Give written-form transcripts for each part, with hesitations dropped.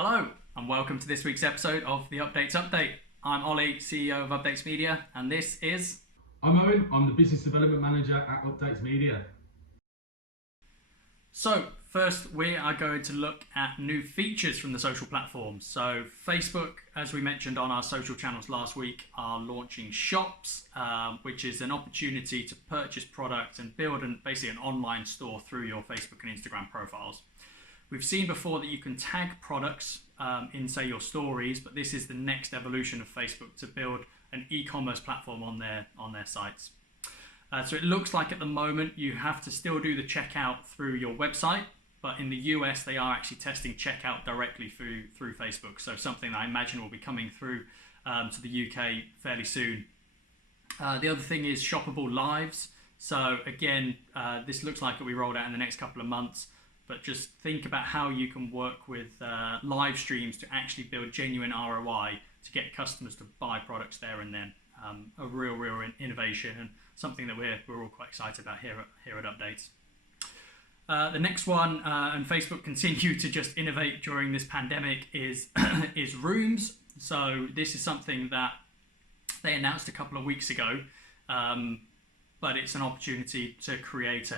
Hello, and welcome to this week's episode of the Updates Update. I'm Ollie, CEO of Updates Media, and this is... I'm Owen, I'm the Business Development Manager at Updates Media. So, first we are going to look at new features from the social platforms. So, Facebook, as we mentioned on our social channels last week, are launching Shops, which is an opportunity to purchase products and build basically an online store through your Facebook and Instagram profiles. We've seen before that you can tag products in, say, your stories, but this is the next evolution of Facebook to build an e-commerce platform on their sites. So it looks like at the moment you have to still do the checkout through your website, but in the US they are actually testing checkout directly through Facebook. So something that I imagine will be coming through to the UK fairly soon. The other thing is shoppable lives. So again, this looks like it'll be rolled out in the next couple of months. But just think about how you can work with live streams to actually build genuine ROI to get customers to buy products there and then. A real innovation and something that we're all quite excited about here at Updates. The next one, and Facebook continue to just innovate during this pandemic, is Rooms. So this is something that they announced a couple of weeks ago. But it's an opportunity to create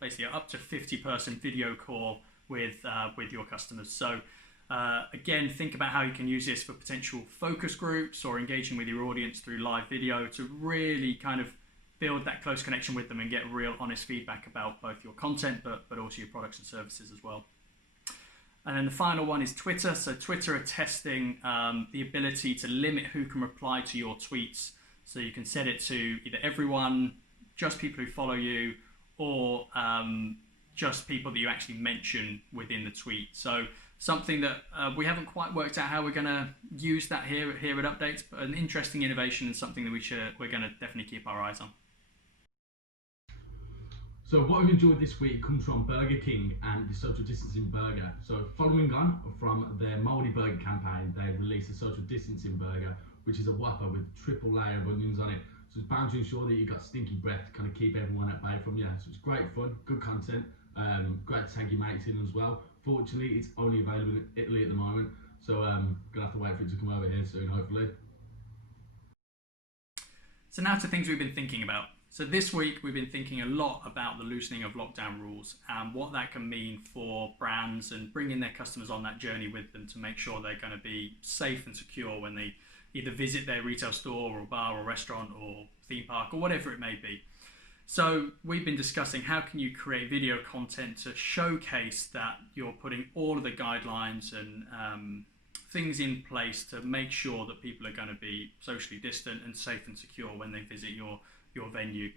basically up to 50-person video call with your customers. So again, think about how you can use this for potential focus groups or engaging with your audience through live video to really kind of build that close connection with them and get real honest feedback about both your content but also your products and services as well. And then the final one is Twitter. So Twitter are testing the ability to limit who can reply to your tweets. So you can set it to either everyone, just people who follow you, or just people that you actually mention within the tweet. So something that we haven't quite worked out how we're going to use that here at Updates, but an interesting innovation and something that we're going to definitely keep our eyes on. So what I've enjoyed this week comes from Burger King and the social distancing burger. So following on from their Moldy Burger campaign, they released a social distancing burger, which is a Whopper with triple layer of onions on it. So it's bound to ensure that you've got stinky breath to kind of keep everyone at bay from you. So it's great fun, good content, great to tag your mates in as well. Fortunately, it's only available in Italy at the moment, so gonna have to wait for it to come over here soon, hopefully. So now to things we've been thinking about. So this week we've been thinking a lot about the loosening of lockdown rules and what that can mean for brands and bringing their customers on that journey with them to make sure they're going to be safe and secure when they either visit their retail store or bar or restaurant or theme park or whatever it may be. So we've been discussing how can you create video content to showcase that you're putting all of the guidelines and things in place to make sure that people are going to be socially distant and safe and secure when they visit your venue.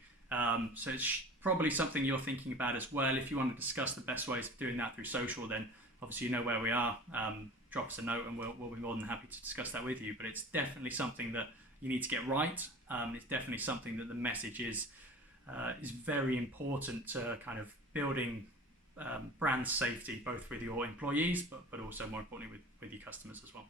So it's probably something you're thinking about as well. If you want to discuss the best ways of doing that through social, then obviously you know where we are. Drop us a note and we'll be more than happy to discuss that with you. But it's definitely something that you need to get right. It's definitely something that the message is very important to kind of building brand safety, both with your employees, but also more importantly with your customers as well.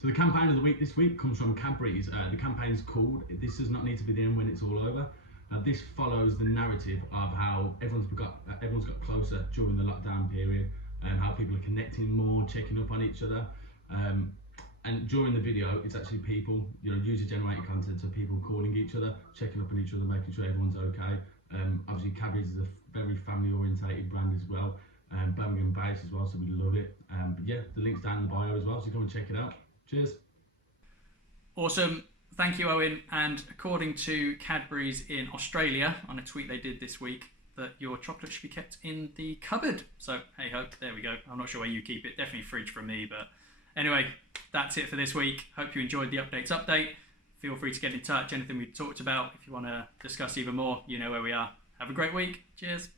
So the campaign of the week this week comes from Cadbury's. The campaign's called "This Does Not Need to Be the End When It's All Over." Now this follows the narrative of how everyone's got closer during the lockdown period, and how people are connecting more, checking up on each other. And during the video, it's actually people, user-generated content, so people calling each other, checking up on each other, making sure everyone's okay. Obviously, Cadbury's is a very family-orientated brand as well, Birmingham-based as well, so we love it. But yeah, the link's down in the bio as well, so come and check it out. Cheers. Awesome. Thank you, Owen. And according to Cadbury's in Australia, on a tweet they did this week, that your chocolate should be kept in the cupboard. So, hey ho, there we go. I'm not sure where you keep it. Definitely fridge from me. But anyway, that's it for this week. Hope you enjoyed the Updates update. Feel free to get in touch. Anything we've talked about, if you want to discuss even more, you know where we are. Have a great week. Cheers.